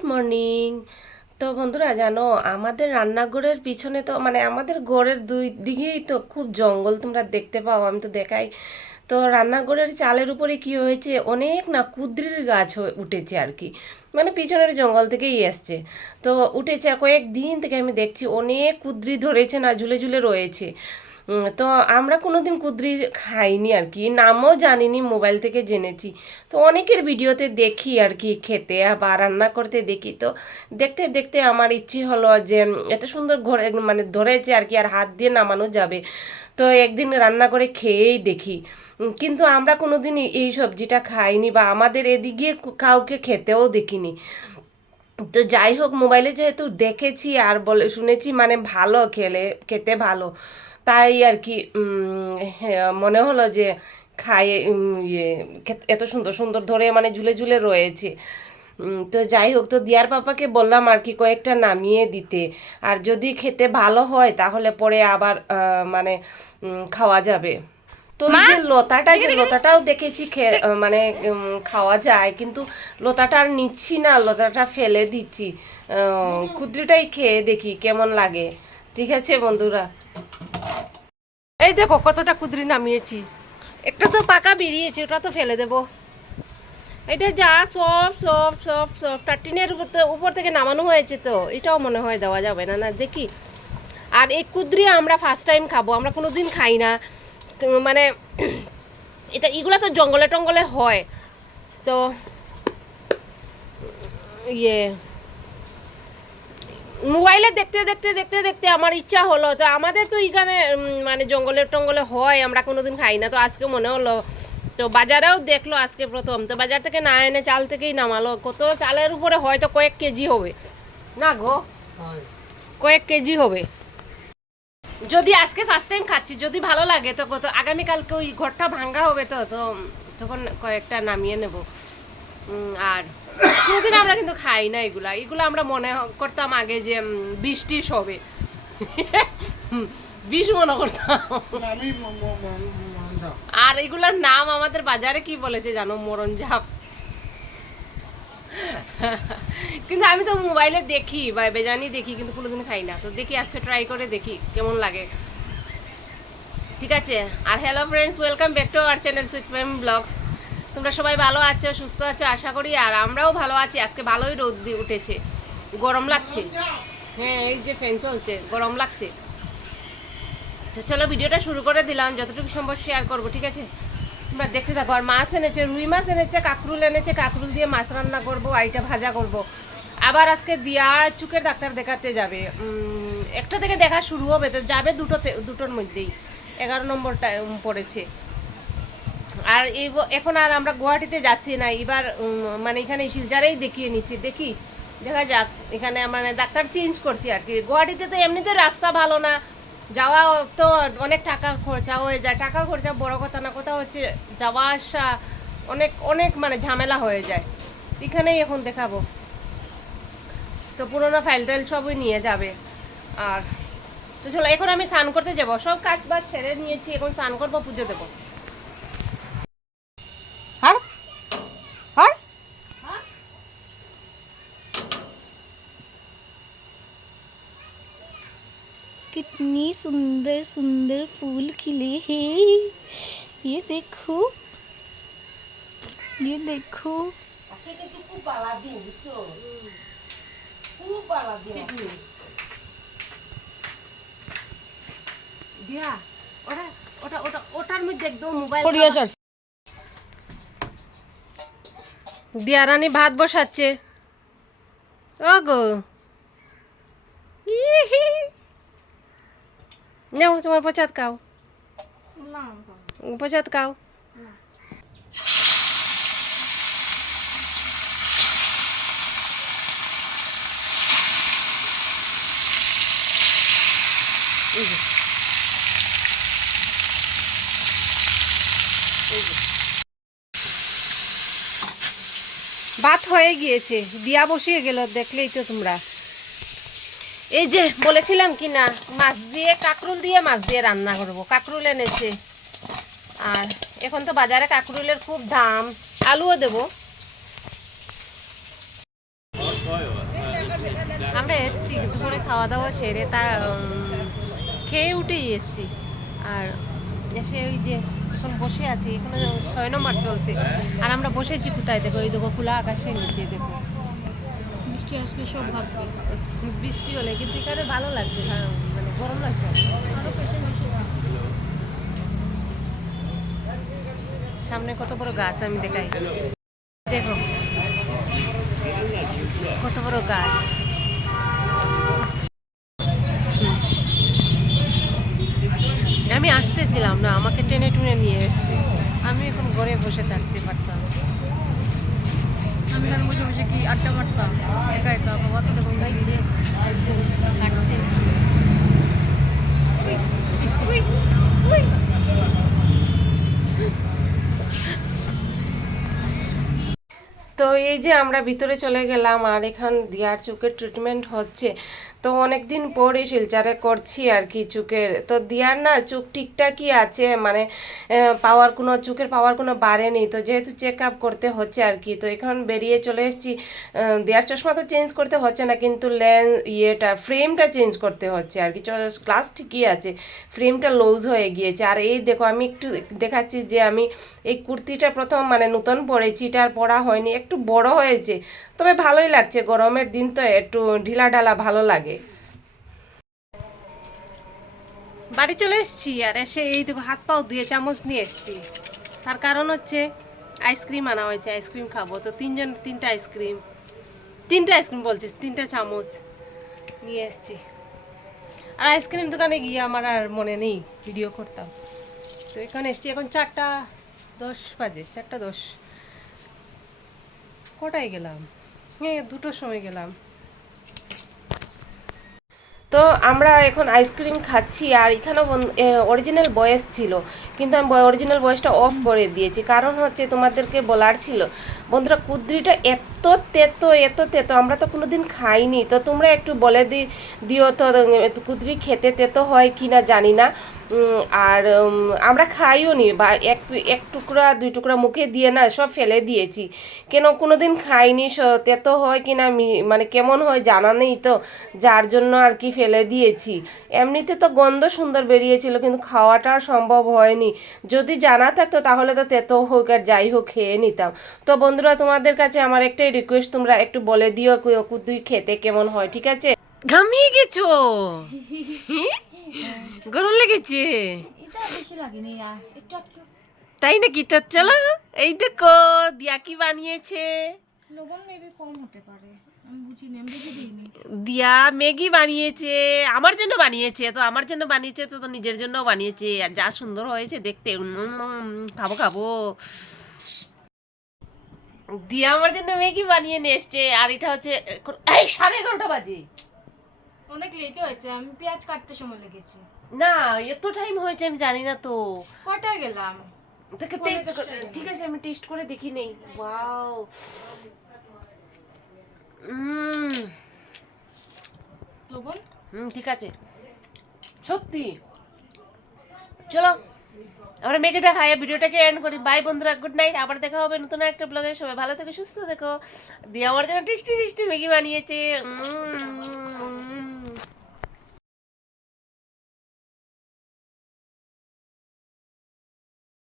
Good morning. তো বন্ধুরা, জানো, আমাদের রান্নাঘরের পিছনে তো মানে আমাদের ঘরের দুই দিকেই তো খুব জঙ্গল, তোমরা দেখতে পাও, আমি তো দেখাই। তো রান্নাঘরের চালের উপরে কি হয়েছে, অনেক না কুদ্রির গাছ উঠেছে আর কি। মানে পিছনের জঙ্গল থেকেই এসছে। তো উঠেছে, কয়েকদিন থেকে আমি দেখছি অনেক কুদ্রি ধরেছে না, ঝুলে ঝুলে রয়েছে। তো আমরা কোনো দিন কুদ্রি খাইনি আর কি, নামও জানিনি, মোবাইল থেকে জেনেছি। তো অনেকের ভিডিওতে দেখি আর কি খেতে বা রান্না করতে দেখি। তো দেখতে দেখতে আমার ইচ্ছে হলো যে এত সুন্দর ঘরে মানে ধরেছে আর কি, আর হাত দিয়ে নামানো যাবে। তো একদিন রান্না করে খেয়েই দেখি। কিন্তু আমরা কোনো দিন এই সবজিটা খাইনি বা আমাদের এদিকে কাউকে খেতেও দেখিনি। তো যাই হোক, মোবাইলে যেহেতু দেখেছি আর বলে শুনেছি মানে ভালো খেলে, খেতে ভালো। তাই আর কি হ্যাঁ, মনে হলো যে ইয়ে এত সুন্দর সুন্দর ধরে মানে ঝুলে ঝুলে রয়েছে। তো যাই হোক তো দিয়ার পাপাকে বললাম আর কি কয়েকটা নামিয়ে দিতে। আর যদি খেতে ভালো হয় তাহলে পরে আবার মানে খাওয়া যাবে। তো যে লতাটা যে লতাটাও দেখেছি মানে খাওয়া যায়। কিন্তু লতাটা আর নিচ্ছি না লতাটা ফেলে দিচ্ছি। কুদ্রিটাই খেয়ে দেখি কেমন লাগে। ঠিক আছে বন্ধুরা? এই দেখো, কতটা কুদরি নামিয়েছি। একটা তো পাকা বেরিয়েছে, ওটা তো ফেলে দেবো। এটা যা সব সব সব সব টিনের উপর থেকে নামানো হয়েছে তো, এটাও মনে হয় দেওয়া যাবে না না? দেখি। আর এই কুদরি আমরা ফার্স্ট টাইম খাব, আমরা কোনো দিন খাই না। মানে এটা এগুলো তো জঙ্গলে টঙ্গলে হয়। তো ইয়ে। মোবাইলে দেখতে দেখতে দেখতে দেখতে আমার ইচ্ছা হলো তো আমাদের তো এখানে মানে জঙ্গলে টঙ্গলে হয় আমরা কোনোদিন খাই না। তো আজকে মনে হলো তো বাজারেও দেখল আজকে প্রথম। তো বাজার থেকে না এনে চাল থেকেই নামালো। কত চালের উপরে হয়তো কয়েক কেজি হবে। না গো? কয়েক কেজি হবে। যদি আজকে ফার্স্ট টাইম খাচ্ছি যদি ভালো লাগে তো কত আগামীকালকে ওই ঘরটা ভাঙ্গা হবে তো তো তখন কয়েকটা নামিয়ে নেব। আর কোনোদিন আমরা কিন্তু খাই না এগুলা। এগুলো আমরা মনে করতাম আগে যে উম, বিষ টিস হবে বিষ মনে করতাম। আর এগুলোর নাম আমাদের বাজারে কি বলেছে জানো মরণ ঝাপ কিন্তু আমি তো মোবাইলে দেখি বা বেজানি দেখি কিন্তু কোনোদিন খাই না। তো দেখি আজকে ট্রাই করে দেখি কেমন লাগে। ঠিক আছে? আর hello friends welcome back to our channel sweet blogs তোমরা সবাই ভালো আছো, সুস্থ আছো, আশা করি, আর আমরাও ভালো আছি। আজকে ভালোই রোদ উঠেছে। গরম লাগছে। হ্যাঁ এই যে ফ্যান চলছে, গরম লাগছে। তো চলো, ভিডিওটা শুরু করে দিলাম। যতটুকু সম্ভব শেয়ার করব, ঠিক আছে? তোমরা দেখতে থাকো। আর মাছ এনেছে, রুই মাছ এনেছে, কাকরুল এনেছে। কাকরুল দিয়ে মাছ রান্না করব আর ভাজা করব। আবার আজকে দিয়া চুকের ডাক্তার দেখাতে যাবে। একটা থেকে দেখা শুরু হবে, তো যাবে দুটোতে দুটোর মধ্যেই। এগারো নম্বরটা পড়েছে। আর এখন আর আমরা গুয়াহাটিতে যাচ্ছি না। এবার মানে এখানে শিলচারেই দেখিয়ে নিচ্ছি। দেখি, দেখা যাক। এখানে মানে ডাক্তার চেঞ্জ করছি আর কি। গুয়াহাটিতে তো এমনিতে রাস্তা ভালো না। যাওয়া তো অনেক টাকা খরচা হয়ে যায়। টাকা খরচা বড় কথা না। কথা হচ্ছে যাওয়া আসা অনেক অনেক মানে ঝামেলা হয়ে যায়। এখানেই এখন দেখাবো। তো পুরোনো ফাইল টাইল সবই নিয়ে যাবে। আর তো চলো, এখন আমি স্নান করতে যাব। সব কাজ বাজ সেরে নিয়েছি। এখন স্নান করব, পুজো দেবো। सुंदर सुंदर फूल खिले हैं ये देखो ये देखो আজকে কিন্তু খুব বালা দিন বুঝছো খুব বালা দিন দিয়া ওটা ওটা ওটা ওটার মধ্যে একদম মোবাইল দিয়া রানী ভাত বসাচ্ছে ও গো ইহি। নেও তোমার পচাত খাও পচাত খাও ভাত হয়ে গিয়েছে দিয়া বসিয়ে গেল দেখলেই তো তোমরা এই যে, বলেছিলাম কি না, মাছ দিয়ে কাকরুল দিয়ে মাছ দিয়ে রান্না করব। কাকরুল এনেছে। আর এখন তো বাজারে কাকরুলের খুব দাম। আলুও দেবো। আমরা এসছি দুপুরে খাওয়া দাওয়া সেরে তা খেয়ে উঠেই এসছি। আর এসে ওই যে, এখন বসে আছি, এখানে ছয় নম্বর চলছে। আর আমরা বসেছি কোথায় দেখো? ওই দেখো খোলা আকাশের নিচে, দেখো। বৃষ্টি আসলে সব ভাববে বৃষ্টি হলে কিন্তু এখানে ভালো লাগছে হ্যাঁ, মানে গরম লাগছে সামনে কত বড় গাছ আমি দেখাই। দেখো কত বড় গাছ। আমি আসতেছিলাম না আমাকে টেনে টুনে নিয়ে এসছে। আমি এখন ঘরে বসে থাকতে পারতাম। বসে বসে কি আড্ডা একা একা বাবা তো দেখুন। তো এই যে আমরা ভিতরে চলে গেলাম আর এখান দিয়ার চোখের ট্রিটমেন্ট হচ্ছে। তো অনেক দিন পরে শিলচারে করছি আর কি চোখের তো দিয়ার না চোখ ঠিকঠাকই আছে মানে পাওয়ার কোনো চোখের পাওয়ার কোনো বাড়েনি তো যেহেতু চেক আপ করতে হচ্ছে আর কি, তো এখন বেরিয়ে চলে এসেছি। দেয়ার চশমা তো চেঞ্জ করতে হচ্ছে না, কিন্তু লেন্স, ইয়েটা ফ্রেমটা চেঞ্জ করতে হচ্ছে আর কি। গ্লাস ঠিকই আছে ফ্রেমটা লুজ হয়ে গিয়েছে। আর এই দেখো, আমি একটু দেখাচ্ছি যে আমি এই কুর্তিটা প্রথম মানে নতুন পরেছি, এটা আর পরা হয়নি, একটু বড় হয়েছে। তবে ভালোই লাগছে, গরমের দিন তো একটু ঢিলা ঢালা ভালো লাগে। বাড়ি চলে এসেছি আর এসে এই দেখো হাত পাও ধুয়ে চামচ নিয়ে এসেছি। তার কারণ হচ্ছে আইসক্রিম আনা হয়েছে, আইসক্রিম খাব। তো তিনজন, তিনটা আইসক্রিম তিনটা আইসক্রিম বলছিস, তিনটা চামচ নিয়ে এসেছি। আর আইসক্রিম দোকানে গিয়ে আমার আর মনে নেই ভিডিও করতাম। তো এখানে এসেছি, এখন চারটা দশ বাজে, চারটা দশ। কটায় গেলাম? হ্যাঁ দুটোর সময় গেলাম। তো আমরা এখন আইসক্রিম খাচ্ছি আর এখানেও অরিজিনাল বয়েস ছিল। কিন্তু আমি অরিজিনাল বয়েসটা অফ করে দিয়েছি। কারণ হচ্ছে তোমাদেরকে বলার ছিল বন্ধুরা কুদ্রিটা এত তেতো, এত তেতো, আমরা তো কোনোদিন খাইনি। তো তোমরা একটু বলে দি দিও তো কুদরি খেতে তেতো হয় কি না জানি না। আর আমরা খাইও নি, বা এক এক টুকরা, দুই টুকরা মুখে দিয়ে না, সব ফেলে দিয়েছি। কেন কোনোদিন খাইনি, স- তেতো হয় কি না মানে কেমন হয় জানা নেই তো, যার জন্য আর কি ফেলে দিয়েছি। এমনিতে তো গন্ধ সুন্দর বেরিয়েছিল, কিন্তু খাওয়াটা সম্ভব হয়নি। যদি জানা থাকতো তাহলে তো তেতো হোক আর যাই হোক, খেয়ে নিতাম। তো বন্ধুরা, তোমাদের কাছে আমার একটাই রিকোয়েস্ট তোমরা একটু বলে দিও কু- কুদ্রি খেতে কেমন হয় ঠিক আছে? ঘামিয়ে গেছো? গরম লেগেছে? এটা বেশি লাগেনি আর একটু একটু তাই নাকি? তো চলো এই দেখো দিয়া কি বানিয়েছে। লবণ মেবি কম হতে পারে আমি বুঝিনি আমি বেশি দিইনি। দিয়া ম্যাগি বানিয়েছে আমার জন্য বানিয়েছে তো আমার জন্য বানিয়েছে তো তো নিজের জন্য বানিয়েছে। আর যা সুন্দর হয়েছে দেখতে উম, খাব খাব। দিয়া আমার জন্য ম্যাগি বানিয়ে নিয়ে এসছে আর এটা হচ্ছে এই সাড়ে এগারোটা বাজে। অনেক লেট হয়েছে আমি পেঁয়াজ কাটতে সময় লেগেছে। না এত টাইম হয়েছে আমি জানি না তো। কটায় গেলাম? তোকে টেস্ট ঠিক আছে আমি টেস্ট করে দেখি নেই। ওয়াও লবণ? হুম ঠিক আছে। সত্যি। চলো। আমরা মেঘেটা খাইয়ে ভিডিওটাকে এন্ড করি। বাই বন্ধুরা গুড নাইট আবার দেখা হবে নতুন একটা ব্লগে সবাই ভালো থেকো, সুস্থ থেকো। দিয়ে আমার জন্য টেস্টি টেস্টি ম্যাগি বানিয়েছে।